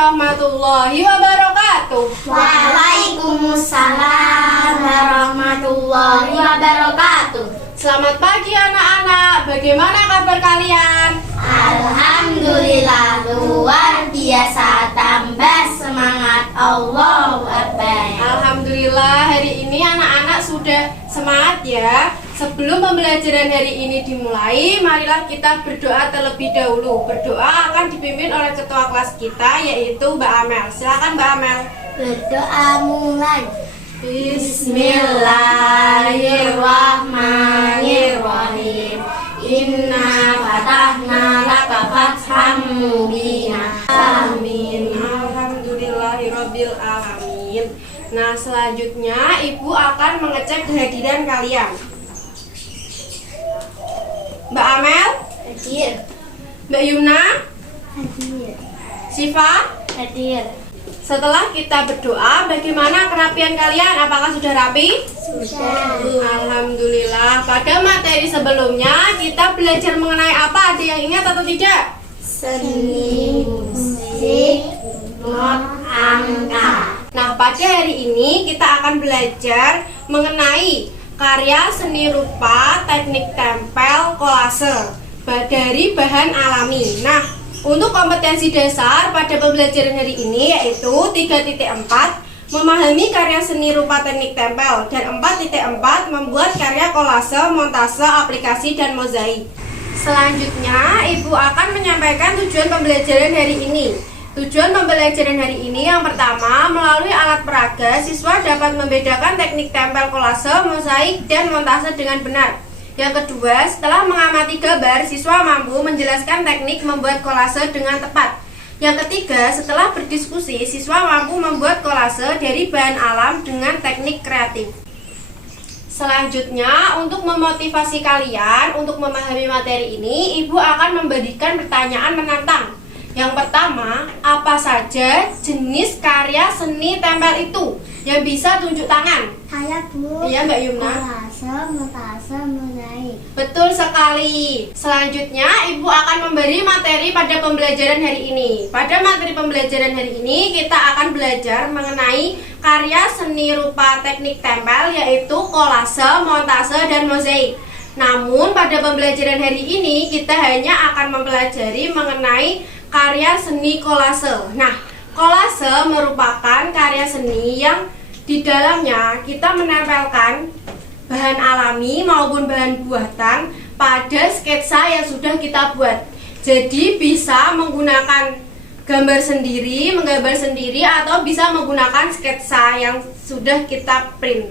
warahmatullahi wabarakatuh. Waalaikumsalam warahmatullahi wabarakatuh. Selamat pagi anak-anak, bagaimana kabar kalian? Alhamdulillah, luar biasa, tambah semangat. Allahu Akbar. Alhamdulillah, hari ini anak-anak sudah semangat ya. Sebelum pembelajaran hari ini dimulai, marilah kita berdoa terlebih dahulu. Berdoa akan dipimpin oleh ketua kelas kita, yaitu Mbak Amel. Silakan Mbak Amel. Berdoa mulai. Bismillahirrahmanirrahim. Inna fatahna laka fatham mubina. Amin. Alhamdulillahirabbil alamin. Nah, selanjutnya Ibu akan mengecek kehadiran kalian. Mbak Amel, Hadir. Mbak Yumna, Hadir. Siva. Hadir. Setelah kita berdoa, bagaimana kerapian kalian? Apakah sudah rapi? Sudah. Alhamdulillah. Pada materi sebelumnya kita belajar mengenai apa? Ada yang ingat atau tidak? Seni, musik, not, angka. Nah, pada hari ini kita akan belajar mengenai karya seni rupa, teknik tempel, kolase dari bahan alami. Nah, untuk kompetensi dasar pada pembelajaran hari ini yaitu 3.4 memahami karya seni rupa teknik tempel dan 4.4 membuat karya kolase, montase, aplikasi, dan mozaik. Selanjutnya, Ibu akan menyampaikan tujuan pembelajaran hari ini. Tujuan pembelajaran hari ini yang pertama, melalui alat peraga, siswa dapat membedakan teknik tempel, kolase, mozaik, dan montase dengan benar. Yang kedua, setelah mengamati gambar, siswa mampu menjelaskan teknik membuat kolase dengan tepat. Yang ketiga, setelah berdiskusi, siswa mampu membuat kolase dari bahan alam dengan teknik kreatif. Selanjutnya, untuk memotivasi kalian untuk memahami materi ini, Ibu akan memberikan pertanyaan menantang. Yang pertama, apa saja jenis karya seni tempel itu? Yang bisa tunjuk tangan. Saya Bu. Iya, Mbak Yumna. Kolase, montase, mozaik. Betul sekali. Selanjutnya, Ibu akan memberi materi pada pembelajaran hari ini. Pada materi pembelajaran hari ini, kita akan belajar mengenai karya seni rupa teknik tempel, yaitu kolase, montase, dan mozaik. Namun, pada pembelajaran hari ini, kita hanya akan mempelajari mengenai karya seni kolase. Nah, kolase merupakan karya seni yang di dalamnya kita menempelkan bahan alami maupun bahan buatan pada sketsa yang sudah kita buat. Jadi bisa menggunakan gambar sendiri, menggambar sendiri, atau bisa menggunakan sketsa yang sudah kita print.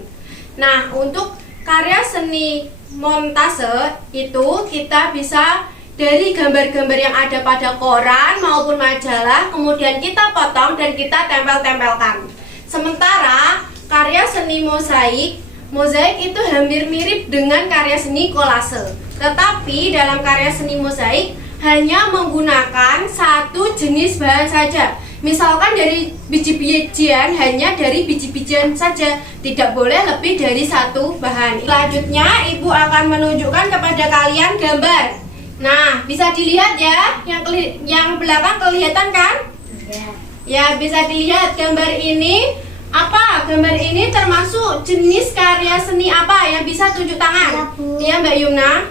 Nah, untuk karya seni montase itu kita bisa dari gambar-gambar yang ada pada koran maupun majalah, kemudian kita potong dan kita tempel-tempelkan. Sementara karya seni mozaik itu hampir mirip dengan karya seni kolase. Tetapi dalam karya seni mozaik hanya menggunakan satu jenis bahan saja. Misalkan dari biji-bijian, hanya dari biji-bijian saja, tidak boleh lebih dari satu bahan. Selanjutnya, Ibu akan menunjukkan kepada kalian gambar. Nah, bisa dilihat ya, yang belakang kelihatan kan? Ya, bisa dilihat gambar ini. Apa? Gambar ini termasuk jenis karya seni apa yang bisa tunjuk tangan? Iya, Mbak Yumna.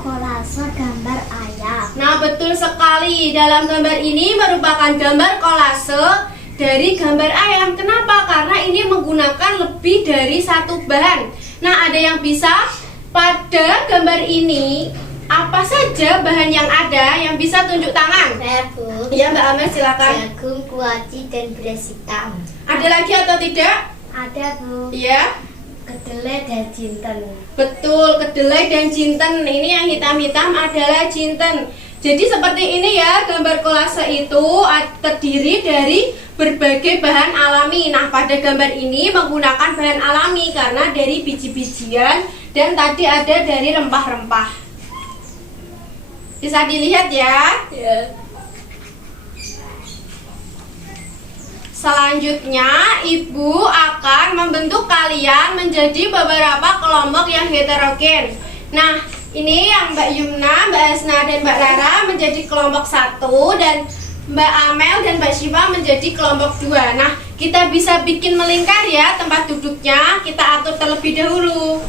Kolase gambar ayam. Nah, betul sekali. Dalam gambar ini merupakan gambar kolase dari gambar ayam. Kenapa? Karena ini menggunakan lebih dari satu bahan. Nah, ada yang bisa pada gambar ini. Apa saja bahan yang ada yang bisa tunjuk tangan? Saya Bu. Iya, Mbak Amel, silakan. Jagung, kuaci, dan beras hitam. Ada lagi atau tidak? Ada Bu. Iya. Kedelai dan jinten. Betul, kedelai dan jinten. Ini yang hitam-hitam adalah jinten. Jadi seperti ini ya, gambar kolase itu terdiri dari berbagai bahan alami. Nah, pada gambar ini menggunakan bahan alami karena dari biji-bijian dan tadi ada dari rempah-rempah. Bisa dilihat ya. Selanjutnya, Ibu akan membentuk kalian menjadi beberapa kelompok yang heterogen. Nah, ini yang Mbak Yumna, Mbak Esna, dan Mbak Rara menjadi kelompok 1 dan Mbak Amel dan Mbak Syifa menjadi kelompok 2. Nah, kita bisa bikin melingkar ya tempat duduknya. Kita atur terlebih dahulu.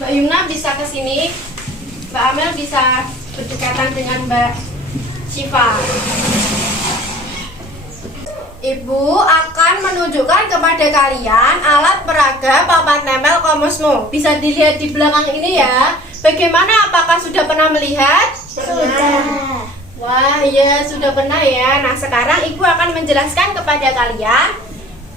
Mbak Yumna bisa ke sini. Mbak Amel bisa berdekatan dengan Mbak Syifa. Ibu akan menunjukkan kepada kalian alat peraga papan tempel Komosmo. Bisa dilihat di belakang ini ya. Bagaimana, apakah sudah pernah melihat? Sudah. Wah, ya sudah pernah ya. Nah, sekarang Ibu akan menjelaskan kepada kalian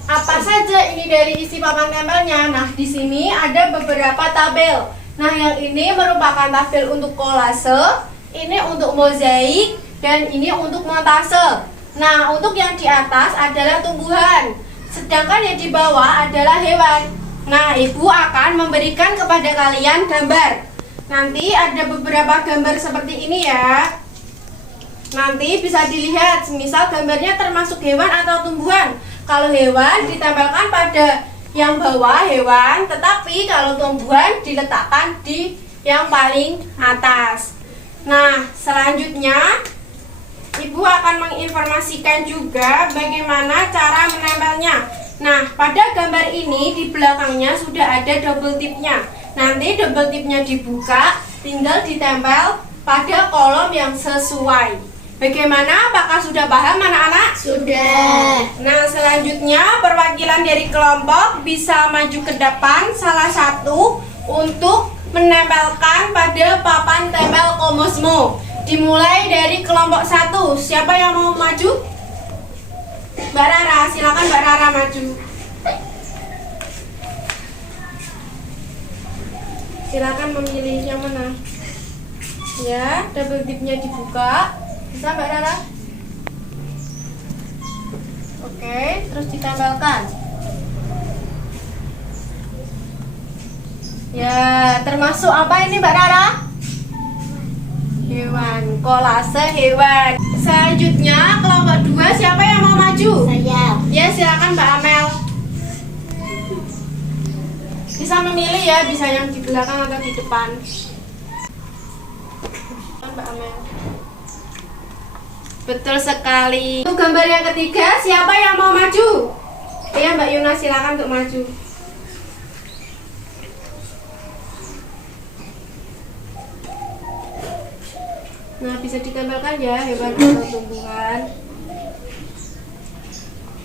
apa saja ini dari isi papan tempelnya. Nah, di sini ada beberapa tabel. Nah, yang ini merupakan tabel untuk kolase, ini untuk mozaik, dan ini untuk montase. Nah, untuk yang di atas adalah tumbuhan, sedangkan yang di bawah adalah hewan. Nah, Ibu akan memberikan kepada kalian gambar. Nanti ada beberapa gambar seperti ini ya. Nanti bisa dilihat, misal gambarnya termasuk hewan atau tumbuhan. Kalau hewan ditempelkan pada yang bawah hewan, tetapi kalau tumbuhan diletakkan di yang paling atas. Nah, selanjutnya Ibu akan menginformasikan juga bagaimana cara menempelnya. Nah, pada gambar ini di belakangnya sudah ada double tipnya. Nanti double tipnya dibuka, tinggal ditempel pada kolom yang sesuai. Bagaimana? Apakah sudah paham anak-anak? Sudah. Nah, selanjutnya perwakilan dari kelompok bisa maju ke depan salah satu untuk menempelkan pada papan tempel Komosmo. Dimulai dari kelompok 1. Siapa yang mau maju? Mbak Rara, silakan Mbak Rara maju. Silakan memilih yang mana. Ya, double tipnya dibuka. Bisa Mbak Rara? Oke, terus ditempelkan. Ya, termasuk apa ini Mbak Rara? Hewan, kolase hewan. Selanjutnya kelompok 2, siapa yang mau maju? Saya. Ya, silakan Mbak Amel. Bisa memilih ya, bisa yang di belakang atau di depan. Mbak Amel. Betul sekali. Untuk gambar yang ketiga, siapa yang mau maju? Iya, Mbak Yuna, silakan untuk maju. Nah, bisa ditempelkan ya hewan atau tumbuhan.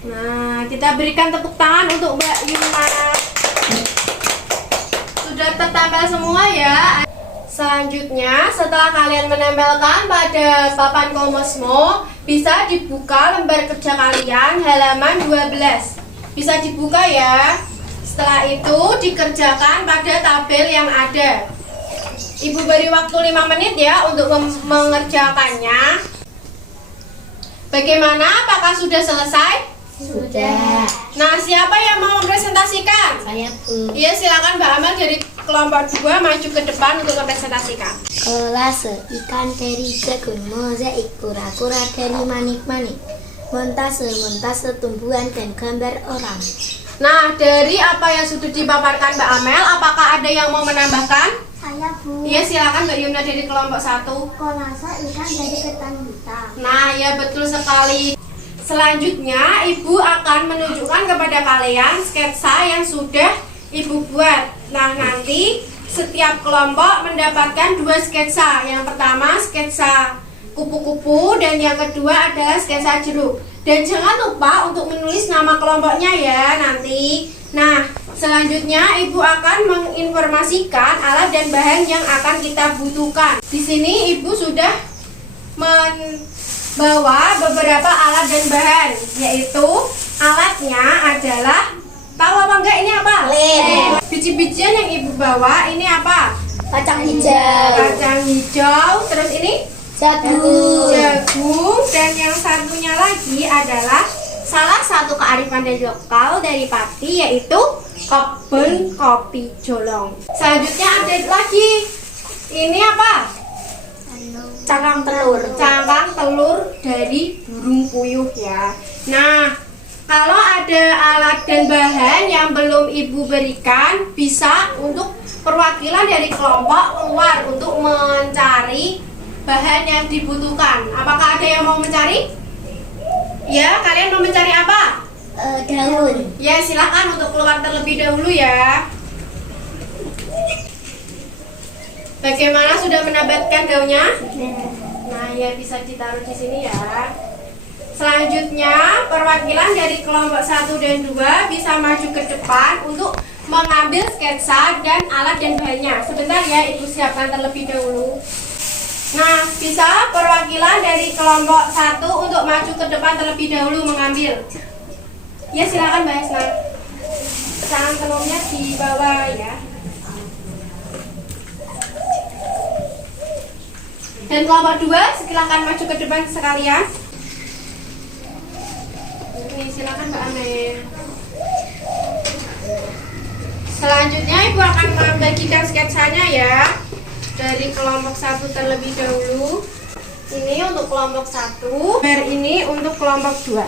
Nah, kita berikan tepuk tangan untuk Mbak Yuna. Sudah tertempel semua ya. Selanjutnya, setelah kalian menempelkan pada papan Komosmo, bisa dibuka lembar kerja kalian halaman 12. Bisa dibuka ya. Setelah itu dikerjakan pada tabel yang ada. Ibu beri waktu 5 menit ya untuk mengerjakannya. Bagaimana? Apakah sudah selesai? Sudah. Nah, siapa yang mau mempresentasikan? Saya, Bu. Iya, silakan Mbak Amel dari kelompok 2 maju ke depan untuk mempresentasikan. Kolase ikan dari jagung, mozaik kura-kura dari manik-manik, montase tumbuhan dan gambar orang. Nah, dari apa yang sudah dipaparkan Mbak Amel, apakah ada yang mau menambahkan? Saya, Bu. Iya, silakan Mbak Yumna dari kelompok 1. Kolase ikan dari ketan hitam. Nah, ya betul sekali. Selanjutnya, Ibu akan menunjukkan kepada kalian sketsa yang sudah Ibu buat. Nah, nanti setiap kelompok mendapatkan 2 sketsa. Yang pertama sketsa kupu-kupu dan yang kedua adalah sketsa jeruk. Dan jangan lupa untuk menulis nama kelompoknya ya nanti. Nah, selanjutnya Ibu akan menginformasikan alat dan bahan yang akan kita butuhkan. Di sini Ibu sudah membawa beberapa alat dan bahan, yaitu alatnya adalah, tahu apa enggak ini apa? Lem. Biji-bijian yang Ibu bawa ini apa? Kacang hijau. Kacang hijau, terus ini Jagung. jagung, dan yang satunya lagi adalah salah satu kearifan dari lokal dari Pati, yaitu kebun kopi Jolong. Selanjutnya ada lagi, ini apa? Cangkang telur dari burung puyuh ya. Nah, kalau ada alat dan bahan yang belum Ibu berikan, bisa untuk perwakilan dari kelompok keluar untuk mencari bahan yang dibutuhkan. Apakah ada yang mau mencari? Ya, kalian mau mencari apa? Daun. Ya, silakan untuk keluar terlebih dahulu ya. Bagaimana, sudah menabatkan daunnya? Nah, ya bisa ditaruh di sini ya. Selanjutnya, perwakilan dari kelompok 1 dan 2 bisa maju ke depan untuk mengambil sketsa dan alat dan bahannya. Sebentar ya, Ibu siapkan terlebih dahulu. Nah, bisa perwakilan dari kelompok 1 untuk maju ke depan terlebih dahulu mengambil. Ya, silakan Mbak Esna. Tangan penuhnya di bawah ya. Dan kelompok 2 silakan maju ke depan sekalian. Ini silakan Mbak Amel. Selanjutnya Ibu akan membagikan sketsanya ya. Dari kelompok 1 terlebih dahulu. Ini untuk kelompok 1, ini untuk kelompok 2.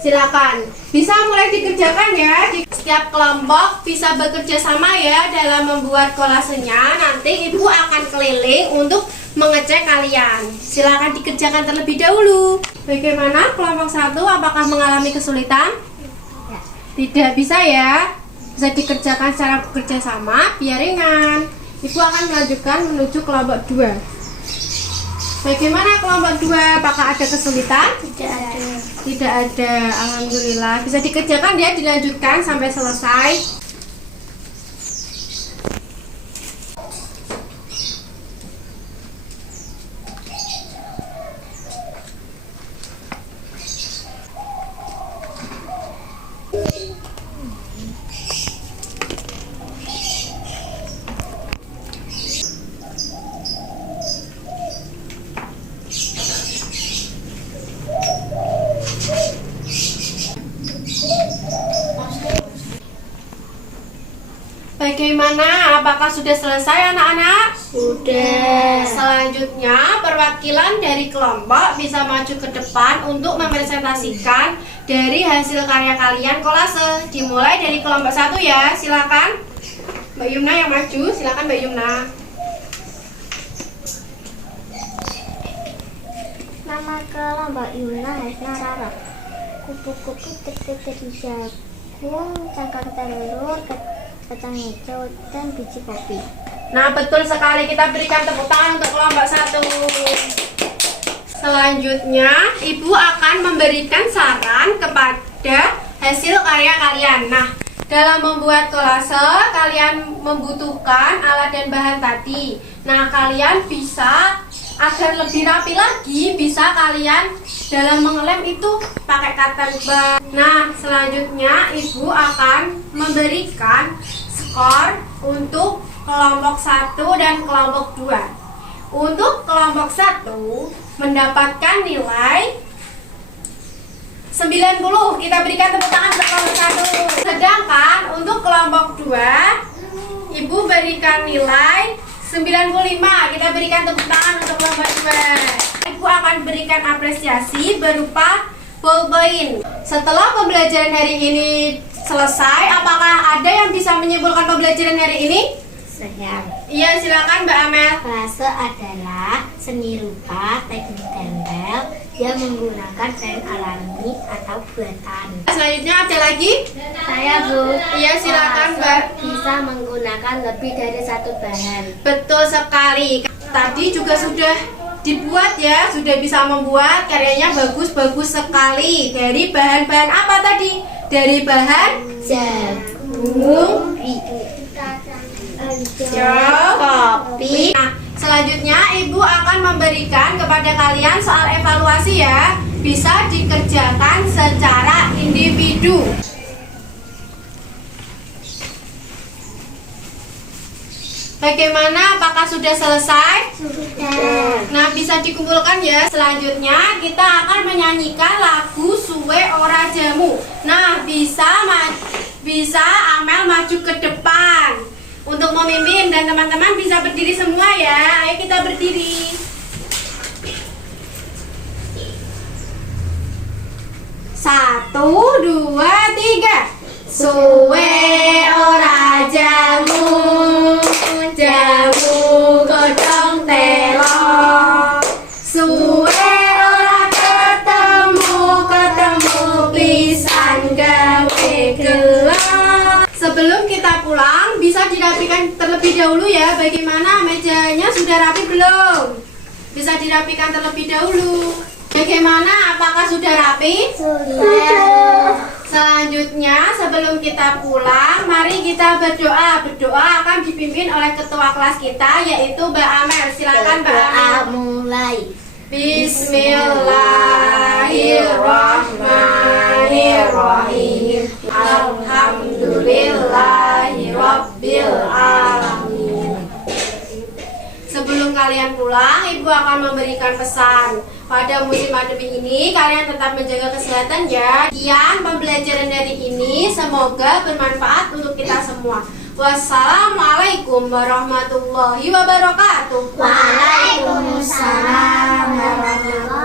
Silakan. Bisa mulai dikerjakan ya. Setiap kelompok bisa bekerja sama ya dalam membuat kolasenya. Nanti Ibu akan keliling untuk mengecek kalian. Silakan dikerjakan terlebih dahulu. Bagaimana kelompok 1? Apakah mengalami kesulitan? Tidak bisa ya. Bisa dikerjakan secara bekerja sama biar ringan. Ibu akan melanjutkan menuju kelompok 2. Bagaimana kelompok 2? Apakah ada kesulitan? Tidak ada. Tidak ada. Alhamdulillah. Bisa dikerjakan ya, dilanjutkan sampai selesai. Bagaimana? Apakah sudah selesai anak-anak? Sudah. Selanjutnya, perwakilan dari kelompok bisa maju ke depan untuk mempresentasikan dari hasil karya kalian kolase. Dimulai dari kelompok 1 ya, silakan. Mbak Yumna yang maju, silakan Mbak Yumna. Nama kelompok Yumna Hasna Rara. Kupu-kupu tertib jagung, cangkang telur, kacang hijau, dan biji kopi. Nah, betul sekali. Kita berikan tepuk tangan untuk kelompok 1. Selanjutnya, Ibu akan memberikan saran kepada hasil karya kalian. Nah, dalam membuat kolase, kalian membutuhkan alat dan bahan tadi. Nah, kalian bisa, agar lebih rapi lagi, bisa kalian dalam mengelem itu pakai cotton bud. Nah, selanjutnya Ibu akan memberikan skor untuk kelompok 1 dan kelompok 2. Untuk kelompok 1 mendapatkan nilai 90. Kita berikan tepuk tangan untuk kelompok 1. Sedangkan untuk kelompok 2 Ibu berikan nilai 95. Kita berikan tepuk tangan untuk kelompok 2. Ibu akan berikan apresiasi berupa ballpoint. Setelah pembelajaran hari ini selesai, apakah ada yang bisa menyimpulkan pembelajaran hari ini? Saya. Iya, silakan Mbak Amel. Kolase adalah seni rupa teknik tempel yang menggunakan kain alami atau buatan. Selanjutnya ada lagi? Saya Bu. Iya, silakan Kolase Mbak. bisa menggunakan lebih dari satu bahan. Betul sekali. Tadi juga sudah dibuat ya, sudah bisa membuat, karyanya bagus-bagus sekali. Dari bahan-bahan apa tadi? Dari bahan jagung, kopi. Nah, selanjutnya Ibu akan memberikan kepada kalian soal evaluasi ya. Bisa dikerjakan secara individu. Bagaimana? Apakah sudah selesai? Sudah. Nah, bisa dikumpulkan ya. Selanjutnya kita akan menyanyikan lagu Suwe Ora Jamu. Nah, bisa Amel maju ke depan untuk memimpin, dan teman-teman bisa berdiri semua ya. Ayo kita berdiri. 1, 2, 3. Suwe ora jamu, jamu godhong telo. Suwe ora ketemu kita pulang bisa dirapikan terlebih dahulu ya. Bagaimana, mejanya sudah rapi belum? Bisa dirapikan terlebih dahulu. Bagaimana, apakah sudah rapi? Sudah. Selanjutnya, sebelum kita pulang, mari kita berdoa. Berdoa akan dipimpin oleh ketua kelas kita, yaitu Mbak Amel. Silakan Mbak Amel. Mulai. Bismillahirrahmanirrahim. Alhamdulillahirabbil alamin. Sebelum kalian pulang, Ibu akan memberikan pesan. Pada musim pandemi ini, kalian tetap menjaga kesehatan ya. Sekian pembelajaran dari ini, semoga bermanfaat untuk kita semua. Wassalamualaikum warahmatullahi wabarakatuh. Waalaikumsalam warahmatullahi